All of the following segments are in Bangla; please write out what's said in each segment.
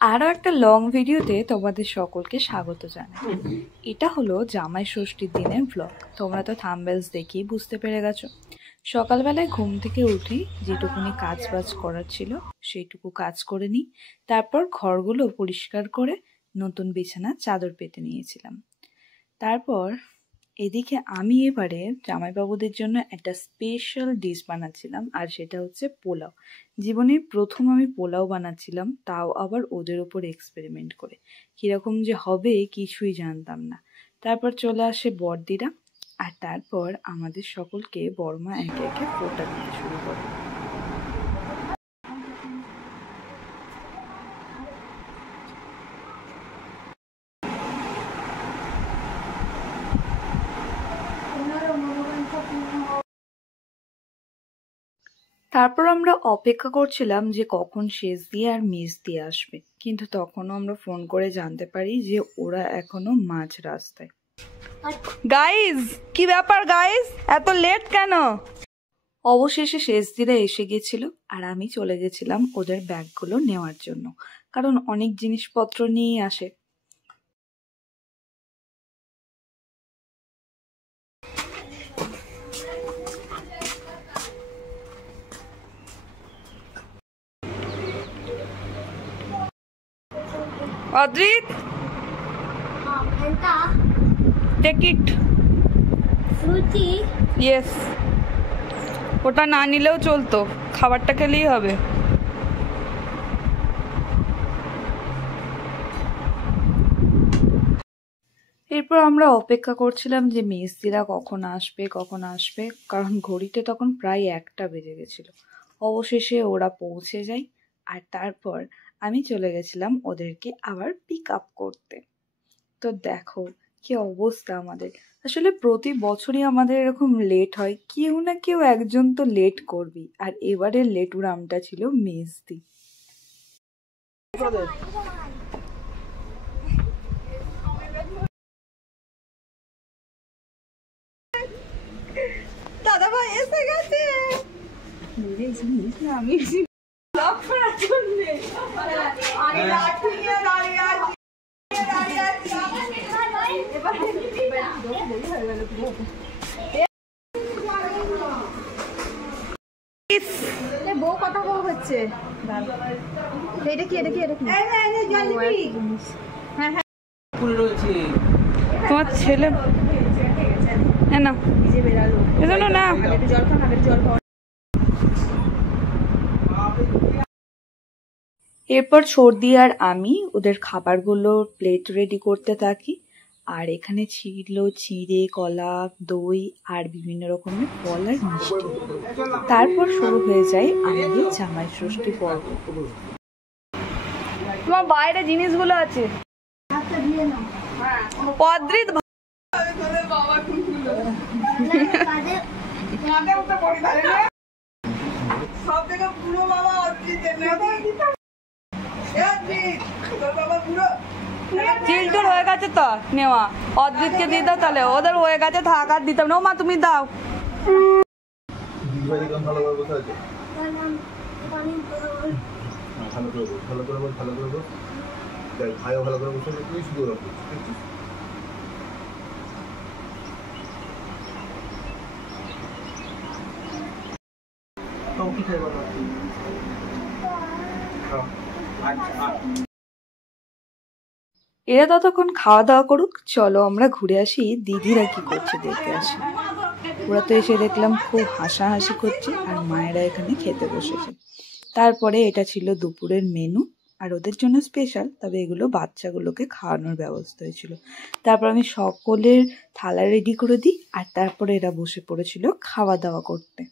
আরও একটা লং ভিডিওতে তোমাদের সকলকে স্বাগত জানাই। এটা হলো জামাই ষষ্ঠীর দিনের ব্লগ। তোমরা তো থাম্বনেলস দেখেই বুঝতে পেরে গেছো। সকালবেলায় ঘুম থেকে উঠি, যেটুকুনি কাজ বাজ করার ছিল সেইটুকু কাজ করে নিই। তারপর ঘরগুলো পরিষ্কার করে নতুন বিছানার চাদর পেতে নিয়েছিলাম। তারপর এদিকে আমি এবারে জামাইবাবুদের জন্য একটা স্পেশাল ডিশ বানাচ্ছিলাম, আর সেটা হচ্ছে পোলাও। জীবনের প্রথম আমি পোলাও বানাচ্ছিলাম, তাও আবার ওদের উপর এক্সপেরিমেন্ট করে। কীরকম যে হবে কিছুই জানতাম না। তারপর চলে আসে বড়দিরা, আর তারপর আমাদের সকলকে বড়মা একে একে ফোঁটা দিতে শুরু করে। তারপর আমরা অপেক্ষা করছিলাম যে কখন শেষ দিয়ে আর মিস দিয়ে আসবে, কিন্তু তখনও আমরা ফোন করে জানতে পারি যে ওরা এখনো মাঝ রাস্তায়। গাইজ, কি ব্যাপার গাইজ, এত লেট কেন? অবশেষে শেষ দিনে এসে গেছিল, আর আমি চলে গেছিলাম ওদের ব্যাগগুলো নেওয়ার জন্য, কারণ অনেক জিনিসপত্র নিয়ে আসে। অদ্রিত, টেক ইট। ইয়েস, ওটা না নিলেও চলতো, খাবারটা খেলেই হবে। এরপর আমরা অপেক্ষা করছিলাম যে মিস্ত্রিরা কখন আসবে, কারণ ঘড়িতে তখন প্রায় 1টা বেজে গেছিল। অবশেষে ওরা পৌঁছে যায়, আর তারপর আমি চলে গেছিলাম ওদেরকে আবার পিক আপ করতে। তো দেখো কি অবস্থা আমাদের। আসলে প্রতি বছরই আমাদের এরকম লেট হয়, কেউ না কেউ একজন তো লেট করবি, আর এবারের লেটুরামটা ছিল মিস্ত্রি। দাদা ভাই এসে গেছে। আমি ব্লগ করার জন্য আমি লাঠি নিয়ে দাঁড়িয়ে আছি। বউ কথা বউ হচ্ছে। এটা কি তোমার ছেলে না না জল খাওয়া। এরপর সর্দি আর আমি ওদের খাবারগুলো প্লেট রেডি করতে থাকি, আর এখানে ছিল চিড়ে, কলা, দই আর বিভিন্ন রকমের ফল আর মিষ্টি। তারপর শুরু হয়ে যায় আমাদের জামাই ষষ্ঠী পর্ব। তোমার বাইরে জিনিসগুলো আছে। অদ্রিত সব থেকে পুরো বাবা অদ্রিত চিলটুর হয়ে গেছে তো নেওয়া। অদ্রিতকে দিয়ে দাও, তাহলে ওদের হয়ে গেছে, থাক আর দিতাম না। মা তুমি দাও। এরা ততক্ষণ খাওয়া দাওয়া করুক, চলো আমরা ঘুরে আসি দিদিরা কি করছে দেখে আসি। ওরা তো এসে দেখলাম খুব হাসাহাসি করছে, আর মায়েরা এখানে খেতে বসেছে। তারপরে এটা ছিল দুপুরের মেনু, আর ওদের জন্য স্পেশাল, তবে এগুলো বাচ্চাগুলোকে খাওয়ানোর ব্যবস্থা হয়েছিল। তারপর আমি সকলের থালা রেডি করে দিই, আর তারপরে এরা বসে পড়েছিল খাওয়া দাওয়া করতে।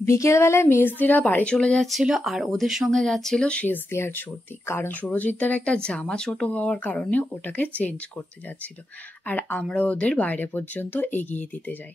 বিকেলবেলায় মেজদিরা বাড়ি চলে যাচ্ছিল, আর ওদের সঙ্গে যাচ্ছিল শেষ দেওয়ার সর্দি, কারণ সুরজিৎদার একটা জামা ছোট হওয়ার কারণে ওটাকে চেঞ্জ করতে যাচ্ছিল, আর আমরা ওদের বাইরে পর্যন্ত এগিয়ে দিতে যাই।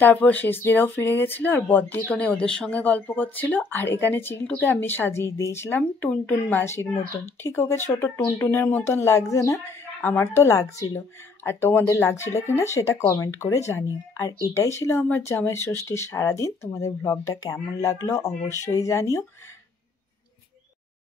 তারপর শেষদিরাও ফিরে গেছিল আর বদ্দি কোণে ওদের সঙ্গে গল্প করছিল। আর এখানে চিলটুকে আমি সাজিয়ে দিয়েছিলাম টুনটুন মাসির মতন। ঠিক ওকে ছোট টুনটুনের মতন লাগছে না? আমার তো লাগছিল। আর তোমাদের লাগছিল কিনা সেটা কমেন্ট করে জানিও। আর এটাই ছিল আমার জামাই ষষ্ঠীর সারাদিন। তোমাদের ব্লগটা কেমন লাগলো অবশ্যই জানিও।